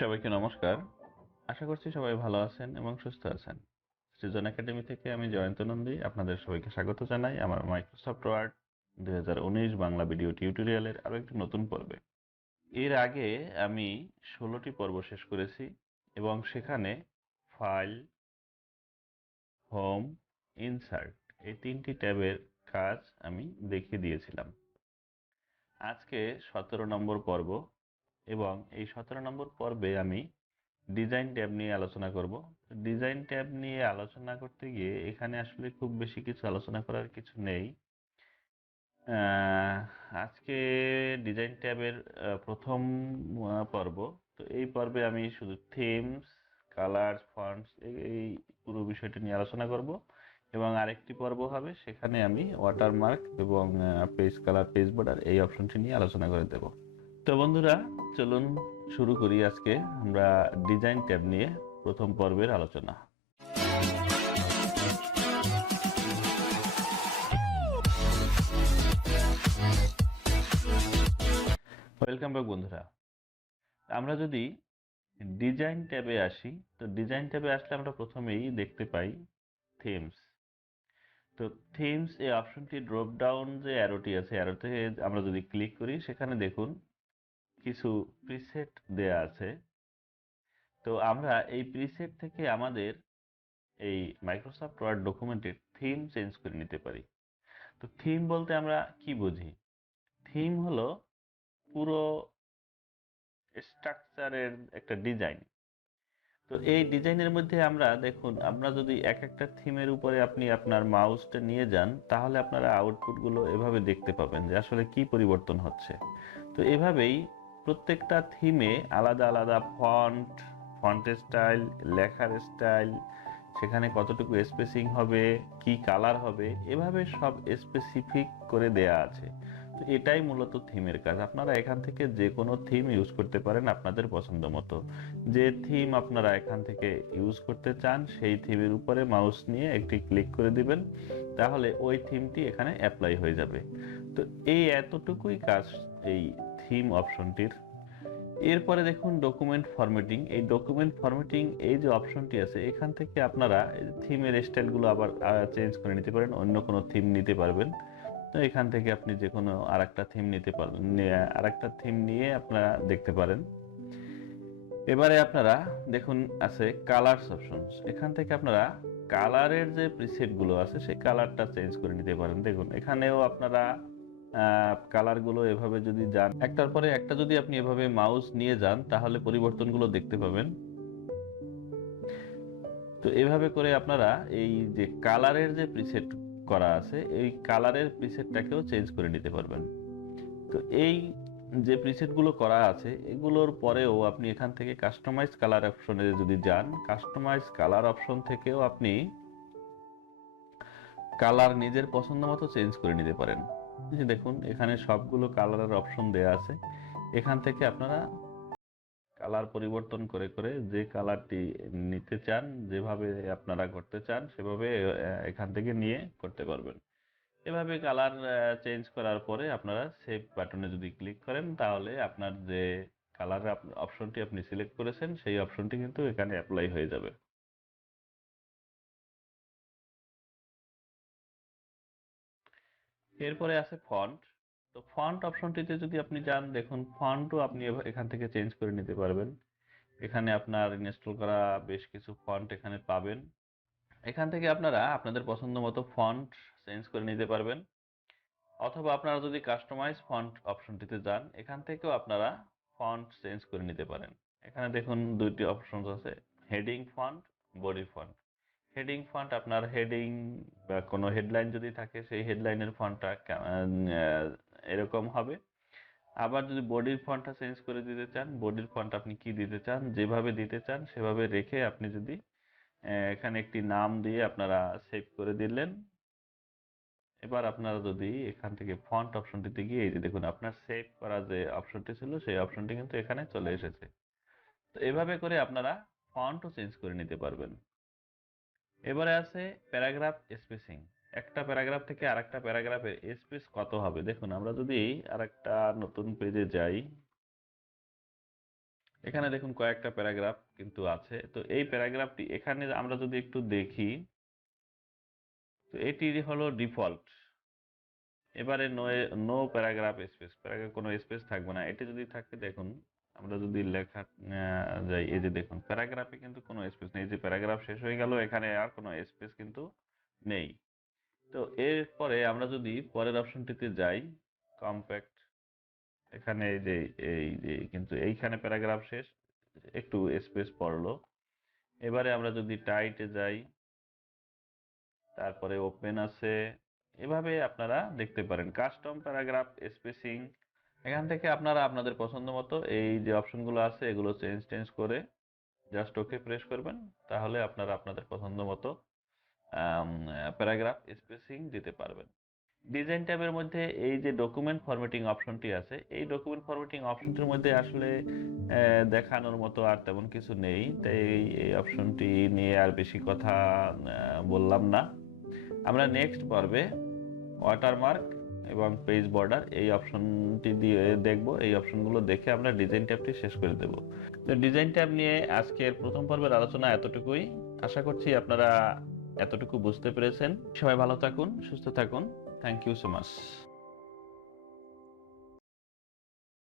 সবাইকে নমস্কার। আশা করছি সবাই ভালো আছেন এবং সুস্থ আছেন। সৃজন একাডেমি থেকে আমি জয়ন্ত নন্দী আপনাদের সবাইকে স্বাগত জানাই আমার মাইক্রোসফট ওয়ার্ড 2019 বাংলা ভিডিও টিউটোরিয়ালের আরো একটি নতুন পর্বে। এর আগে আমি 16টি পর্ব শেষ করেছি এবং সেখানে ফাইল, হোম, ইনসার্ট এই তিনটি ট্যাবের কাজ আমি দেখিয়ে দিয়েছিলাম। আজকে 17 নম্বর পর্ব এবং এই 17 নম্বর পর্বে আমি ডিজাইন ট্যাব নিয়ে আলোচনা করব। ডিজাইন ট্যাব নিয়ে আলোচনা করতে গিয়ে এখানে আসলে খুব বেশি কিছু আলোচনা করার কিছু নেই। আহ, আজকে ডিজাইন ট্যাবের প্রথম পর্ব। তো এই পর্বে আমি শুধু থিমস, কালার, ফন্টস এই পুরো বিষয়টি নিয়ে আলোচনা করব এবং আরেকটি পর্ব হবে সেখানে আমি ওয়াটারমার্ক এবং পেজ কালার, পেজ বর্ডার এই অপশনটি নিয়ে আলোচনা করে দেব। তো বন্ধুরা, চলুন শুরু করি আজকে আমরা ডিজাইন ট্যাব নিয়ে প্রথম পর্বের আলোচনা। ওয়েলকাম ব্যাক বন্ধুরা। আমরা যদি ডিজাইন ট্যাবে আসি, তো ডিজাইন ট্যাবে আসলে আমরা প্রথমেই দেখতে পাই থিমস। তো থিমস এই অপশনটি ড্রপ ডাউন যে অ্যারোটি আছে, অ্যারোতে আমরা যদি ক্লিক করি সেখানে দেখুন কিছু প্রিসেট দেয়া আছে। তো আমরা এই প্রিসেট থেকে আমাদের এই মাইক্রোসফট ওয়ার্ড ডকুমেন্টের থিম চেঞ্জ করে নিতে পারি। তো থিম বলতে আমরা কি বুঝি? থিম হলো পুরো স্ট্রাকচারের একটা ডিজাইন। তো এই ডিজাইনের মধ্যে আমরা দেখুন, আমরা যদি এক একটা থিমের উপরে আপনি আপনার মাউসটা নিয়ে যান তাহলে আপনারা আউটপুটগুলো এভাবে দেখতে পাবেন যে আসলে কি পরিবর্তন হচ্ছে। তো এভাবেই প্রত্যেকটা থিমে আলাদা আলাদা ফন্ট, ফন্টের স্টাইল, লেখার স্টাইল, সেখানে কতটুকু স্পেসিং হবে, কি কালার হবে, এভাবে সব স্পেসিফিক করে দেয়া আছে। তো এটাই মূলত থিমের কাজ। আপনারা এখান থেকে যে কোনো থিম ইউজ করতে পারেন আপনাদের পছন্দ মতো। যে থিম আপনারা এখান থেকে ইউজ করতে চান সেই থিমের উপরে মাউস নিয়ে একটি ক্লিক করে দিবেন, তাহলে ওই থিমটি এখানে অ্যাপ্লাই হয়ে যাবে। তো এই এতটুকুই কাজ এই থিম অপশনটির। এরপরে দেখুন ডকুমেন্ট ফরম্যাটিং। এই ডকুমেন্ট ফরম্যাটিং এই যে অপশনটি আছে, এখান থেকে আপনারা থিমের স্টাইলগুলো আবার চেঞ্জ করে নিতে পারেন, অন্য কোনো থিম নিতে পারবেন। তো এখান থেকে আপনি যে কোনো আরেকটা থিম নিতে পারবেন, আরেকটা থিম নিয়ে আপনারা দেখতে পারেন। এবারে আপনারা দেখুন আছে কালারস অপশনস। এখান থেকে আপনারা কালারের যে প্রিসেটগুলো আছে সেই কালারটা চেঞ্জ করে নিতে পারেন। দেখুন এখানেও আপনারা কালারগুলো এভাবে যদি যান, একটার পরে একটা যদি আপনি এভাবে মাউস নিয়ে যান তাহলে পরিবর্তনগুলো দেখতে পাবেন। তো এভাবে করে আপনারা এই যে কালারের যে প্রিসেট করা আছে এই কালারের প্রিসেটটাকেও চেঞ্জ করে নিতে পারবেন। তো এই যে প্রিসেটগুলো করা আছে এগুলোর পরেও আপনি এখান থেকে কাস্টমাইজ কালার অপশনে যদি যান, কাস্টমাইজ কালার অপশন থেকেও আপনি কালার নিজের পছন্দ মতো চেঞ্জ করে নিতে পারেন। এই যে দেখুন এখানে সবগুলো কালারের অপশন দেয়া আছে। এখান থেকে আপনারা কালার পরিবর্তন করে করে যে কালারটি নিতে চান, যেভাবে আপনারা করতে চান সেভাবে এখান থেকে নিয়ে করতে পারবেন। এভাবে কালার চেঞ্জ করার পরে আপনারা সেভ বাটনে যদি ক্লিক করেন তাহলে আপনার যে কালার অপশনটি আপনি সিলেক্ট করেছেন সেই অপশনটি কিন্তু এখানে অ্যাপ্লাই হয়ে যাবে। এরপরে আছে ফন্ট। তো ফন্ট অপশনটিতে যদি আপনি যান, দেখুন ফন্টও আপনি এখান থেকে চেঞ্জ করে নিতে পারবেন। এখানে আপনার ইনস্টল করা বেশ কিছু ফন্ট এখানে পাবেন। এখান থেকে আপনারা আপনাদের পছন্দ মতো ফন্ট চেঞ্জ করে নিতে পারবেন, অথবা আপনারা যদি কাস্টমাইজ ফন্ট অপশনটিতে যান এখান থেকেও আপনারা ফন্ট চেঞ্জ করে নিতে পারেন। এখানে দেখুন দুইটি অপশন আছে, heading font, body font. Heading font আপনার হেডিং বা কোনো হেডলাইন যদি থাকে সেই হেডলাইনের ফন্টটা এরকম হবে। আবার যদি বডির ফন্টটা চেঞ্জ করে দিতে চান, বডির ফন্ট আপনি কি দিতে চান, যেভাবে দিতে চান সেভাবে রেখে আপনি যদি এখানে একটি নাম দিয়ে আপনারা সেভ করে দিলেন। এবার আপনারা যদি এখান থেকে ফন্ট অপশনটিতে গিয়ে এই যে দেখুন আপনার সেভ করা যে অপশনটি ছিল সেই অপশনটি কিন্তু এখানে চলে এসেছে। তো এভাবে করে আপনারা ফন্টও চেঞ্জ করে নিতে পারবেন। এবারে আছে প্যারাগ্রাফ স্পেসিং। একটা প্যারাগ্রাফ থেকে আরেকটা প্যারাগ্রাফের স্পেস কত হবে, দেখুন আমরা যদি আরেকটা নতুন পেজে যাই, এখানে দেখুন কয়েকটা প্যারাগ্রাফ কিন্তু আছে। তো এই প্যারাগ্রাফটি এখানে আমরা যদি একটু দেখি, তো এটি হলো ডিফল্ট। এবারে নো প্যারাগ্রাফ স্পেস, প্যারাগ্রাফ কোনো স্পেস থাকবে না। এটি যদি থাকে, দেখুন আমরা যদি লেখা যাই, এই যে দেখুন প্যারাগ্রাফে কিন্তু কোনো স্পেস নেই। এই যে প্যারাগ্রাফ শেষ হয়ে গেল, এখানে আর কোনো স্পেস কিন্তু নেই। তো এরপরে আমরা যদি পরের অপশনটিতে যাই, কম্প্যাক্ট, এখানে এই যে কিন্তু এইখানে প্যারাগ্রাফ শেষ, একটু স্পেস পড়লো। এবারে আমরা যদি টাইটে যাই, তারপরে ওপেন আছে, এভাবে আপনারা দেখতে পারেন কাস্টম প্যারাগ্রাফ স্পেসিং। এখান থেকে আপনারা আপনাদের পছন্দ মতো এই যে অপশনগুলো আছে এগুলো চেঞ্জ করে জাস্ট ওকে প্রেস করবেন, তাহলে আপনারা আপনাদের পছন্দ মতো প্যারাগ্রাফ স্পেসিং দিতে পারবেন। ডিজাইন ট্যাবের মধ্যে এই যে ডকুমেন্ট ফরম্যাটিং অপশনটি আছে, এই ডকুমেন্ট ফরম্যাটিং অপশনটির মধ্যে আসলে দেখানোর মতো আর তেমন কিছু নেই, তাই এই অপশনটি নিয়ে আর বেশি কথা বললাম না। আমরা নেক্সট পর্বে ওয়াটারমার্ক এবং পেজ বর্ডার এই অপশনটি দিয়ে দেখব। এই অপশনগুলো দেখে আমরা ডিজাইন ট্যাবটি শেষ করে দেব। তো ডিজাইন ট্যাব নিয়ে আজকের প্রথম পর্বের আলোচনা এতটুকুই। আশা করছি আপনারা এতটুকু বুঝতে পেরেছেন। সবাই ভালো থাকুন, সুস্থ থাকুন। Thank you so much.